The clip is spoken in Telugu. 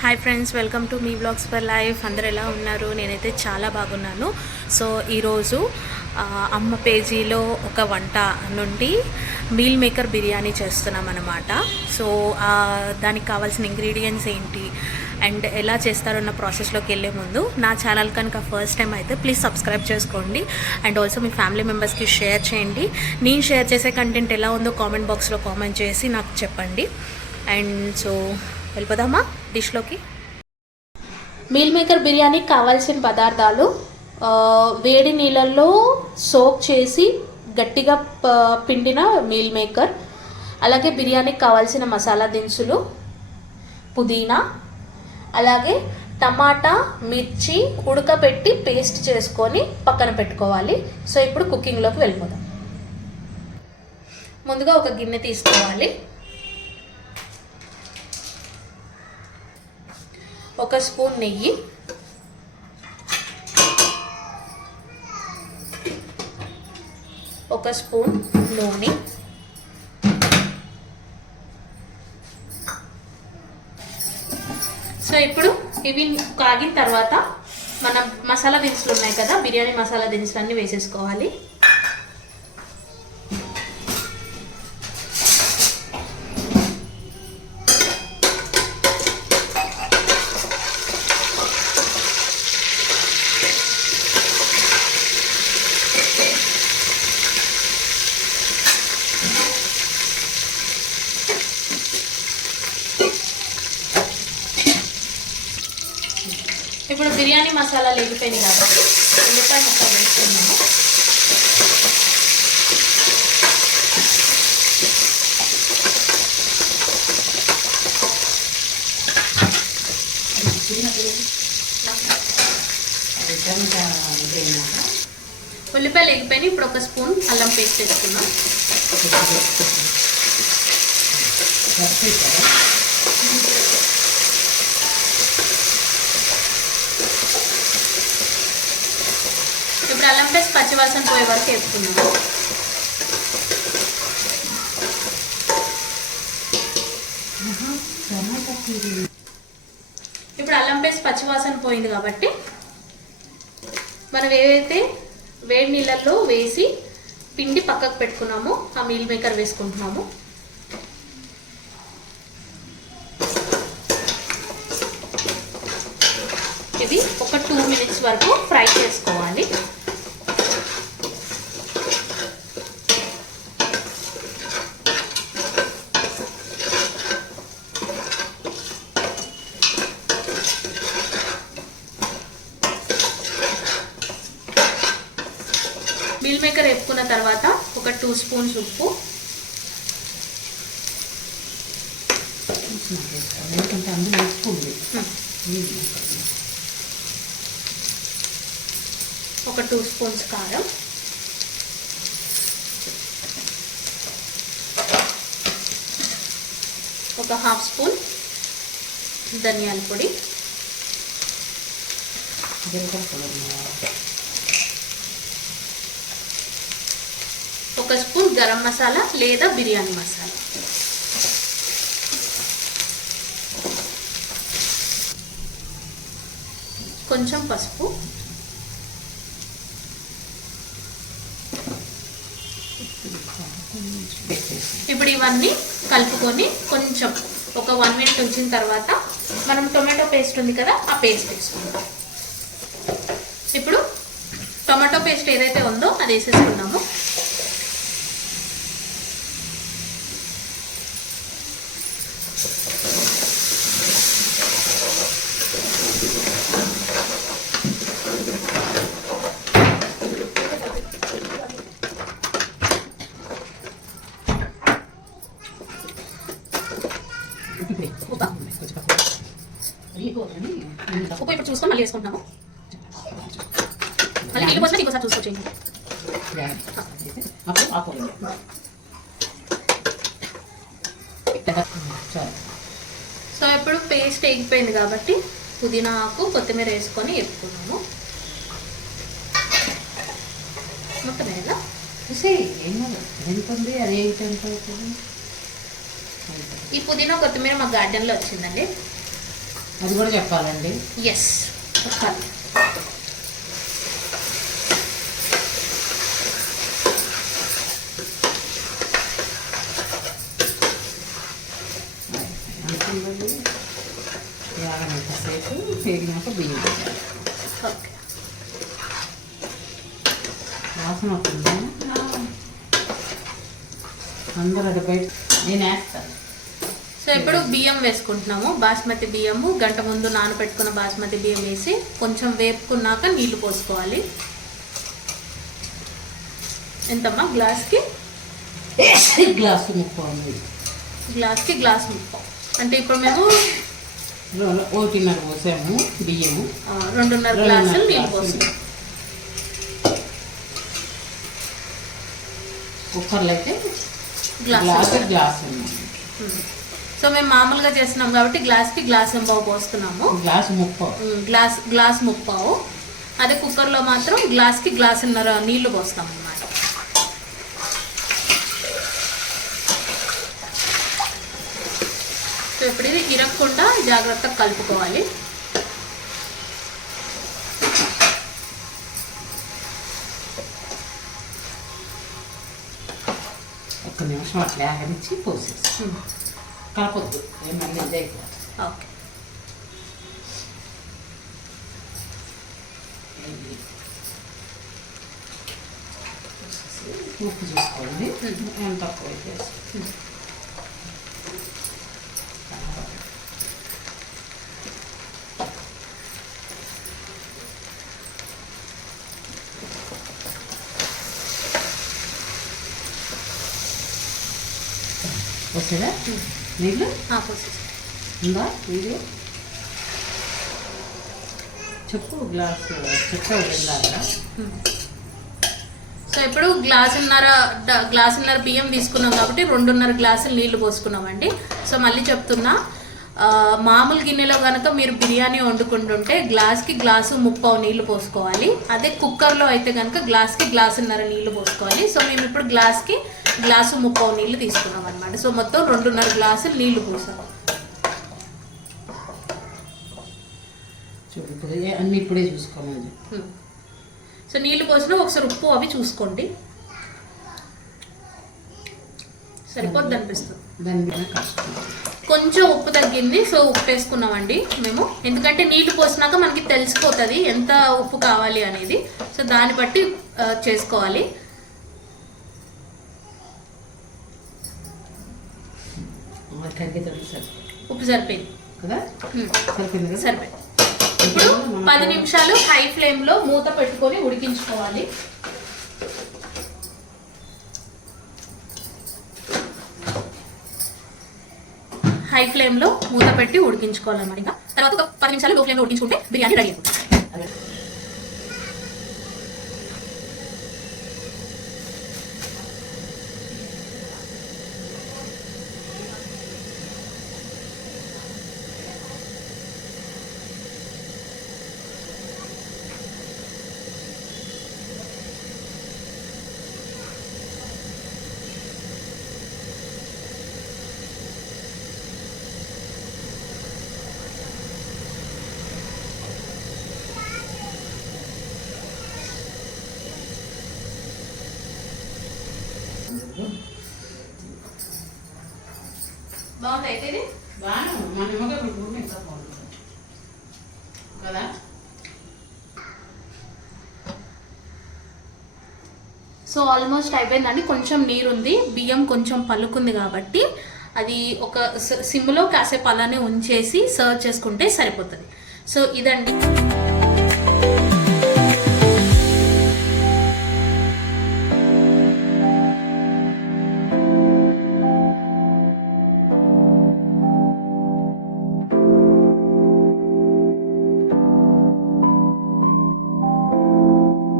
హాయ్ ఫ్రెండ్స్, వెల్కమ్ టు మీ బ్లాగ్స్ ఫర్ లైఫ్. అందరు ఎలా ఉన్నారు? నేనైతే చాలా బాగున్నాను. సో ఈరోజు అమ్మ పేజీలో ఒక వంట నుండి మీల్ మేకర్ బిర్యానీ చేస్తున్నాం అన్నమాట. సో దానికి కావాల్సిన ఇంగ్రీడియంట్స్ ఏంటి అండ్ ఎలా చేస్తారన్న ప్రాసెస్లోకి వెళ్ళే ముందు నా ఛానల్ కనుక ఫస్ట్ టైం అయితే ప్లీజ్ సబ్స్క్రైబ్ చేసుకోండి అండ్ ఆల్సో మీ ఫ్యామిలీ మెంబర్స్కి షేర్ చేయండి. నేను షేర్ చేసే కంటెంట్ ఎలా ఉందో కామెంట్ బాక్స్లో కామెంట్ చేసి నాకు చెప్పండి. అండ్ సో వెళ్ళిపోదామా డిష్లోకి. మీల్ మేకర్ బిర్యానీకి కావాల్సిన పదార్థాలు: వేడి నీళ్ళల్లో సోక్ చేసి గట్టిగా పిండిన మీల్ మేకర్, అలాగే బిర్యానీకి కావాల్సిన మసాలా దినుసులు, పుదీనా, అలాగే టమాటా, మిర్చి ఉడకబెట్టి పేస్ట్ చేసుకొని పక్కన పెట్టుకోవాలి. సో ఇప్పుడు కుకింగ్లోకి వెళ్ళిపోదాం. ముందుగా ఒక గిన్నె తీసుకోవాలి. ఒక స్పూన్ నెయ్యి, ఒక స్పూన్ నూనె, సో ఇప్పుడు ఇవి కాగిన తర్వాత మనం మసాలా దినుసులు ఉన్నాయి కదా, బిర్యానీ మసాలా దినుసులు అన్నీ వేసేసుకోవాలి. ఇప్పుడు బిర్యానీ మసాలా లేకపోయింది కాబట్టి ఉల్లిపాయ ముక్కలు వేస్తున్నాము. ఉల్లిపాయలు లేకపోయినా ఇప్పుడు ఒక స్పూన్ అల్లం పేస్ట్ వేసుకున్నాం. ఇప్పుడు అల్లం పేస్ట్ పచ్చివాసన పోయే వరకు వేసుకున్నాము. ఇప్పుడు అల్లం పేస్ట్ పచ్చివాసన పోయింది కాబట్టి మనం ఏవైతే వేడి నీళ్ళల్లో వేసి పిండి పక్కకు పెట్టుకున్నామో ఆ మీల్ మేకర్ వేసుకుంటున్నాము. ఇది ఒక 2 minutes వరకు ఫ్రై చేసుకోవాలి. మీల్ మేకర్ వేపుకున్న తర్వాత ఒక 2 స్పూన్స్ ఉప్పు, ఒక 2 స్పూన్స్ కారం, ఒక 1/2 స్పూన్ ధనియాల పొడి, ఒక స్పూన్ గరం మసాలా లేదా బిర్యానీ మసాలా, కొంచెం పసుపు, ఇప్పుడు ఇవన్నీ కలుపుకొని కొంచెం ఒక 1 minute ఉంచిన తర్వాత మనం టొమాటో పేస్ట్ ఉంది కదా, ఆ పేస్ట్ వేసుకుందాం. ఇప్పుడు టొమాటో పేస్ట్ ఏదైతే ఉందో అది వేసేసుకున్నాము. ఉప్పు ఇప్పుడు చూసుకొని మళ్ళీ వేసుకుంటున్నాము. మళ్ళీ నీళ్ళు పోసిన ఇంకోసారి చూసుకొచ్చేయండి. సో ఇప్పుడు పేస్ట్ ఎగిపోయింది కాబట్టి పుదీనా ఆకు, కొత్తిమీర వేసుకొని వేపుకున్నాము. మొత్తం ఎలా ఈ పుదీనా కొత్తిమీర మా గార్డెన్లో వచ్చిందండి. అది కూడా చెప్పాలండి. ఎస్, చెప్పాలి. సేపు పేగినాక బియ్యం ఓకే. వాసన అవుతుంది. అందరూ అది బయట నేను వేస్తాను. సో ఇప్పుడు బియ్యం వేసుకుంటున్నాము. బాస్మతి బియ్యము గంట ముందు నానబెట్టుకున్న బాస్మతి బియ్యం వేసి కొంచెం వేపుకున్నాక నీళ్లు పోసుకోవాలి. ఎంతమ్మా గ్లాస్కి? గ్లాసు ముప్పావు. గ్లాస్కి గ్లాస్ ముప్పావు అంటే ఇప్పుడు మేము 1.5 పోసాము బియ్యము. 2.5 గ్లాసులు నీళ్ళు పోసాము. కుక్కర్లో అయితే గ్లాసు గ్లాస్. సో మేము మామూలుగా చేస్తున్నాం కాబట్టి గ్లాస్కి గ్లాస్ ఎంబావు పోస్తున్నాము. గ్లాస్ ముప్పావు. గ్లాస్ ముప్పావు. అదే కుక్కర్లో మాత్రం గ్లాస్కి గ్లాసున్నర నీళ్లు పోస్తాం అన్నమాట. సో ఇప్పుడు ఇది ఇరగకుండా జాగ్రత్తగా కలుపుకోవాలి. ఒక్క నిమిషం అట్లా ఆగరించి పోసేసి కలపొద్దు. మళ్ళీ ఇదే ఓకే. ఉప్పు చూసుకోండి ఎంత తక్కువ వేసి. పోసేదా నీళ్ళు? పోసేసి ఉందా నీళ్ళు? చెప్పు. గ్లాసు చెప్పావు వెళ్ళాక. సో ఇప్పుడు గ్లాసున్నర బియ్యం తీసుకున్నాం కాబట్టి 2.5 గ్లాసులు నీళ్లు పోసుకున్నామండి. సో మళ్ళీ చెప్తున్నా, మామూలు గిన్నెలో కనుక మీరు బిర్యానీ వండుకుంటుంటే గ్లాస్కి గ్లాసు ముప్పావు నీళ్లు పోసుకోవాలి. అదే కుక్కర్లో అయితే కనుక గ్లాస్కి గ్లాసున్నర నీళ్లు పోసుకోవాలి. సో మేము ఇప్పుడు గ్లాస్కి గ్లాసు ముప్పావు నీళ్లు తీసుకున్నాం అనమాట. సో మొత్తం 2.5 గ్లాసులు నీళ్లు పోసాము. అన్ని ఇప్పుడే చూసుకోమని. సో నీళ్లు పోసిన ఒకసారి ఉప్పు అవి చూసుకోండి. సరిపోద్ది అనిపిస్తుంది. దాని కష్టం కొంచెం ఉప్పు తగ్గింది. సో ఉప్పు వేసుకున్నామండి మేము, ఎందుకంటే నీళ్లు పోసినాక మనకి తెలిసిపోతుంది ఎంత ఉప్పు కావాలి అనేది. సో దాన్ని బట్టి చేసుకోవాలి. ఉప్పు సరిపోయింది కదా? సరిపోయింది కదా? సరిపోయింది. ఇప్పుడు 10 నిమిషాలు హై ఫ్లేమ్లో మూత పెట్టుకొని ఉడికించుకోవాలి. హై ఫ్లేమ్లో మూత పెట్టి ఉడికించుకోవాలన్నమాట. తర్వాత ఒక 10 నిమిషాలు లో ఫ్లేమ్లో ఉడికించుకుంటే బిర్యానీ రెడీ అయిపోతుంది. బాగుంది అయితే ఇది కదా. సో ఆల్మోస్ట్ అయిపోయిందండి. కొంచెం నీరు ఉంది, బియ్యం కొంచెం పలుకుంది కాబట్టి అది ఒక సిమ్లో కాసేపు అలానే ఉంచేసి సర్వ్ చేసుకుంటే సరిపోతుంది. సో ఇదండి.